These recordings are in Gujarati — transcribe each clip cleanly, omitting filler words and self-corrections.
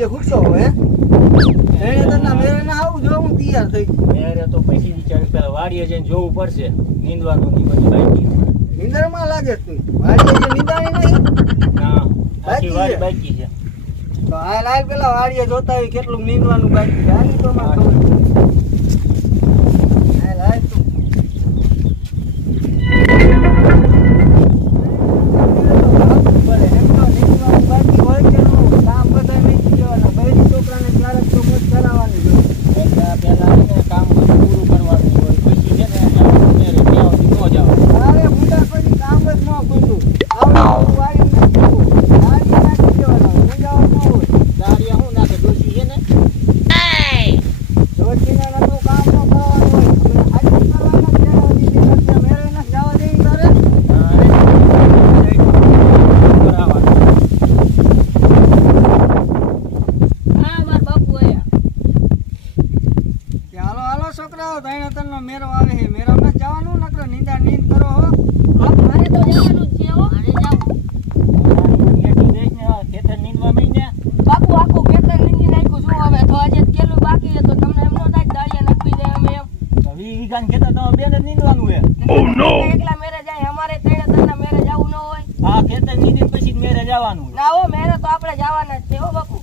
વાડીએ ખુરશો હે એને તને મેરે ના આવું જો હું તૈયાર થઈ મેરે તો પછી વિચાર પેલા વાડીએ જઈને જોવું પડશે નીંદવાનું ની બધી બાકી નીંદરમાં લાગે તું વાડીએ જે નીંદાણી નહીં ના બાકી વાડી બાકી છે તો હાલ હાલ પેલા વાડીએ જોતા હોય કેટલું નીંદવાનું બાકી છે હાલ તો માં ખબર હાલ હાલ તું મેરો આવે હે મેરો ન જવાનું નકર નીંદા નીંદ કરો હો મારે તો જવાનું જ છે હો મારે જાવ એટી દેશ ને ખેતર નીંદવા મહિને બાપુ આખું ખેતર નીંદી નાખ્યું શું હવે તો આજે કેલું બાકી છે તો તમને એમનો થાય દાળિયા નાખી દે અમે એમ 20 વીઘા ખેતર તો બેન જ નીંદવાનું હે એકલા મેરે જાય અમારે ત્રણ મેરે જવું ન હોય આ ખેતર નીંદી પછી મેરે જવાનું ના હો મેરે તો આપણે જવાના જ છે હો બાપુ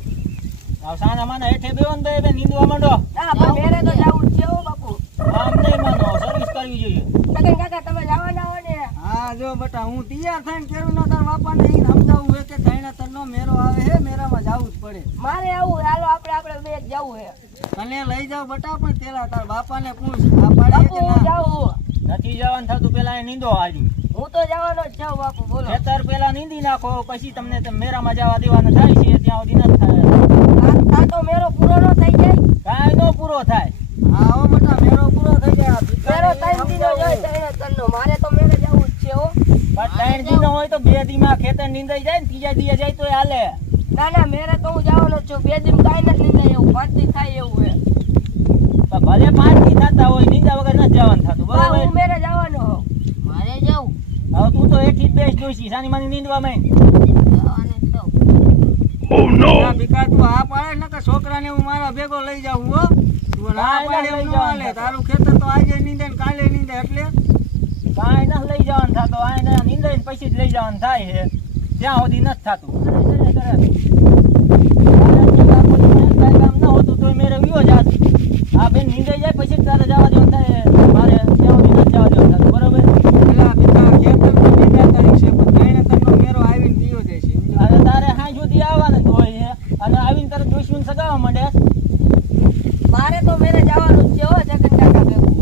આ સાના માના હેઠે બેવન બે નીંદવા માંડો ના પણ મેરે તો જવું જ છે હો બાપુ આમ નહીં માનો સર્વિસ કરવી જોઈએ સગન કાકા તમે જવાના હો ને હા જો બેટા હું તૈયાર થઈને કેરું ન તાર બાપાને ઈ સમજાવું હે કે તૈણા તરનો મેરો આવે હે મેરામાં જાવું જ પડે મારે આવું હાલો આપણે બે જવું હે તને લઈ જાવ બેટા પણ તેલા તાર બાપાને પૂછ આ પાડે બાપુ કે હું ના જાઉં નથી જવાનું થતું પેલા એ નીંદો હાજી હું તો જવાનો જ છું બાપુ બોલો ખેતર પેલા નીંદી નાખો પછી તમને મેરામાં જવા દેવાના થાય છે ત્યાં સુધી નથી થાય આ તો મેરો પૂરો ન થઈ જાય કાંઈ નો પૂરો થાય હા હો બેટા મેરો પૂરો થઈ જાય મેરો ત્રણ દિનો જાય ત્રણ તનનો મારે તો મેરે જવું જ છે હો પણ 3 દિનો હોય તો 2 દીમાં ખેતર નીંદાઈ જાય ને ત્રીજા દી જાય તો હાલે ના મેરે તો હું જવાનો જ છું 2 દિન કાંઈ નથી નીંદાય એવું 5 દી થાય એવું હે તો ભલે 5 દી થતા હોય નીંદા વગર નથી જવાનું થતું હા, બરાબર હું મેરે જવાનો હો મારે જાઉં હવે તું તો એથી જ બેસ જોઈશી સાની માની નીંદવા માંડ જવાને તો ના ભીખા તું આ પાડે ને કે છોકરાને હું મારા ભેગો લઈ જાઉં હો તું ના પાડે એમ ન હાલે તારું ખેતર તો આજે નીંદે ને કાલે નીંદે એટલે કાંઈ ન લઈ જવાનું થતો આ નીંદાઈને પછી જ લઈ જવાનું થાય છે ત્યાં સુધી નથી થતું કામ ન હોતું તો મેરે વિયો જાત આ બેન નીંદાઈ જાય પછી જ તારે જવા દેવાનું થાય મારે ત્યાં સુધી નથી જવા દેવાનું થતું બરોબર પેલા ભીખા ખેતર તો નીંદાતા હશે પણ તૈણા તરનો મેરો આવીને ગયો જાય છે અને તારે હાઈ સુધી આવવાનું જ હોય છે અને આવીને તારે દુશ્મન સગાવવા માંડે મારે તો મેરે જવાનું જ છે હો જગન કાકા ભેગું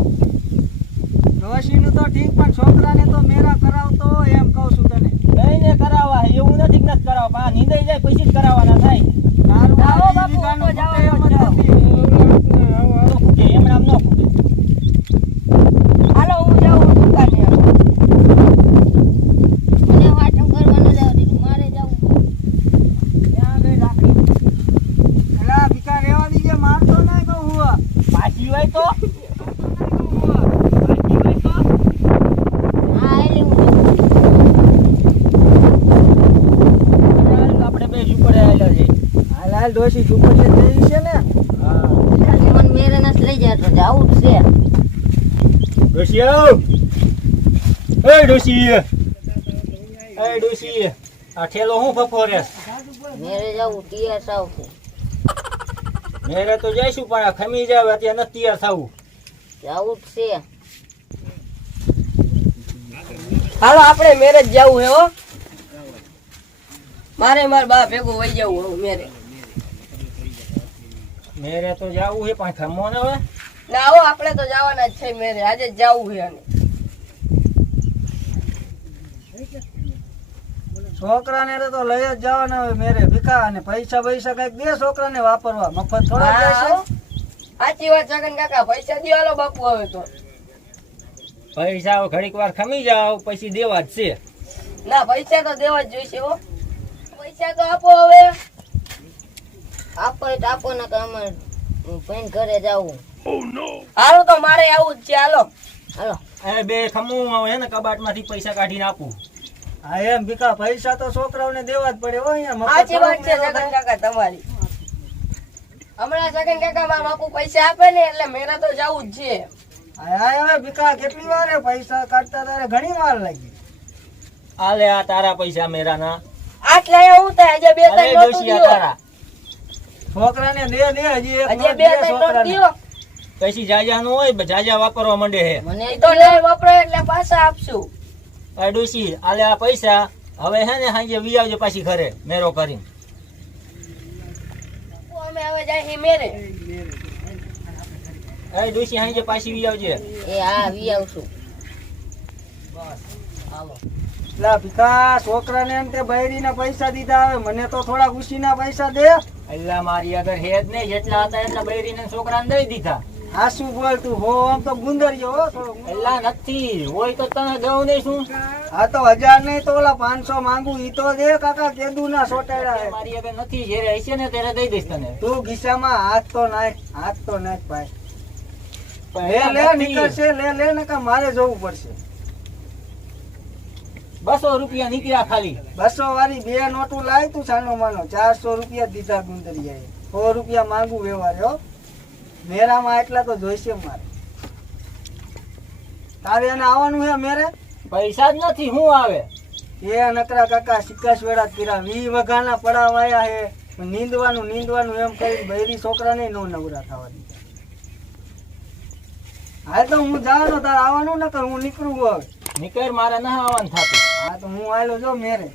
ડોશીનું તો ઠીક પણ છોકરાને તો મેરા કરાવતો એમ કહું છું તને લઈને કરાવવા એવું નથી કે નથી કરાવવા પણ આ નીંદાઈ જાય પછી જ કરાવવાના થાય તારું આવો આ બાપુ, જીવિકાનું હું તો ખૂટે એમ જ જવાનો નથી. ન ખૂટે એમ નામ ન ખૂટે હાલો હું જાઉં દુકાને મને વાટમ કરવાનો જાવ દીધું મારે જાવું ત્યાં ગઈ લાકડી એલા ભીખા રહેવા દીજે મારતો ના કહું હું પાછી હોય તો હા એટલે હું આપણે બે ઝૂપડે આવેલા છે હાલ હાલ ડોશી ઝૂંપડીએ જઈ છે ને હા મને મેરે નથી લઈ જાય તો જાવું જ છે ડોશી આવ એ ડોશી આ ઠેલો હું ફફોરે મેરે જાવું તૈયાર સાવ છે મેરે તો જઈશું પણ આ ખમી જાવ અત્યારે નથી તૈયાર થવું જાવું જ છે હાલો આપણે મેરે જ જવું હે હો મારે મારા બા ભેગું વહી જવું હું મેરે તો જવું છે પણ ખમો ને હવે ના હો આપણે તો જવાના જ છે મેરે આજે જ જવું છે અને છોકરાને તો લઈ જ જવાના હોય મેરે ભીખા અને પૈસા કઈક દે છોકરાને વાપરવા મફત થોડા દેશે સાચી વાત જગન કાકા પૈસા દો હાલો બાપુ હવે તો પૈસા ઘડીક વાર ખમી જાવ પછી દેવા જ છે ના પૈસા તો દેવા જ જોઈશે હો પૈસા તો આપો હવે આપો એટલે આપો ને કે અમારે ભાઈ ઘરે જવું હાલો તો મારે આવું જ છે હાલો હાલો એ બે ખમું હે ને કબાટમાંથી પૈસા કાઢીને આપું હા એમ ભીખા પૈસા તો છોકરાઓને દેવા જ પડે હો અહીંયા મફત સાચી વાત છે થોડો જગન કાકા તમારી હમણાં સગન કાકા મારા બાપુ પૈસા આપે ને એટલે મેરા તો જવું જ છે. આય હવે ભીખા કેટલી વાર હે? પૈસા કાઢતા તારે ઘણી વાર લાગી. આલે આ તારા પૈસા મેરાના. આટલા એવું થાય હજી બે અરે ત્રણ નોટું ડોશી આ દ્યો. તારા. છોકરાને દે હજી એક હજી નોટ બે દે ત્રણ નોટ છોકરાને. દ્યો. પૈસી જાજાનું હોય જાજા વાપરવા માંડે હે. મને તો નહીં વપરાય એટલે પાછા આપશું. આ ડોશી આલે આ પૈસા હવે હે ને સાંજે વી આવજો પાછી ઘરે મેરો કરીને. અમે હવે જાય મેરે. એ ડોશી સાંજે પાછી વી આવજે. એ હા વી આવશું. લા ભીખા છોકરાને એમ તે બૈરીના પૈસા દીધા. હવે મને તો થોડા ખુશીના પૈસા દે. અલ્લા મારી આગળ હે જ નહીં, જેટલા હતા એટલા બૈરીને છોકરાને દઈ દીધા. હા શું બોલ તું? હો આમ તો ગુંદરિયો હો થોડો. અલ્લા નથી હોય તો તને દઉં નહીં શું? હા તો 1000 નહીં તો ઓલા 500 માંગુ ઈ તો દે કાકા. કેદુ ના સોટાડ્યા હે. મારી આગળ નથી, જ્યારે હશે ને ત્યારે દઈ દઈશ તને. તું ખિસ્સામાં હાથ તો નાખ ભાઈ. પણ લે નથી. નીકળશે લે નકા મારે જવું પડશે. 200 રૂપિયા નીકળ્યા ખાલી. 200 વાળી બે નોટું લાય તું સાનો માનો. 400 રૂપિયા દીધા ગુંદરિયાએ. 100 રૂપિયા માંગુ વ્યવહાર હો. મેરામાં એટલા તો જોઈશે મારે. તારે એને આવવાનું હે મેરે? પૈસા જ નથી, શું આવે? એ નકરા કાકા સિક્કાશ વેળા પીરા 20 વઘાના પડાવાયા હે. નીંદવાનું એમ કરી બૈરી છોકરાને નો નવરા થવા દીધા. હા તો હું જવાનો, તાર આવવાનું નકર હું નીકળું હવે. નીકળ, મારે ના આવવાનું થતું. હા તો હું આવેલો જો મેરે.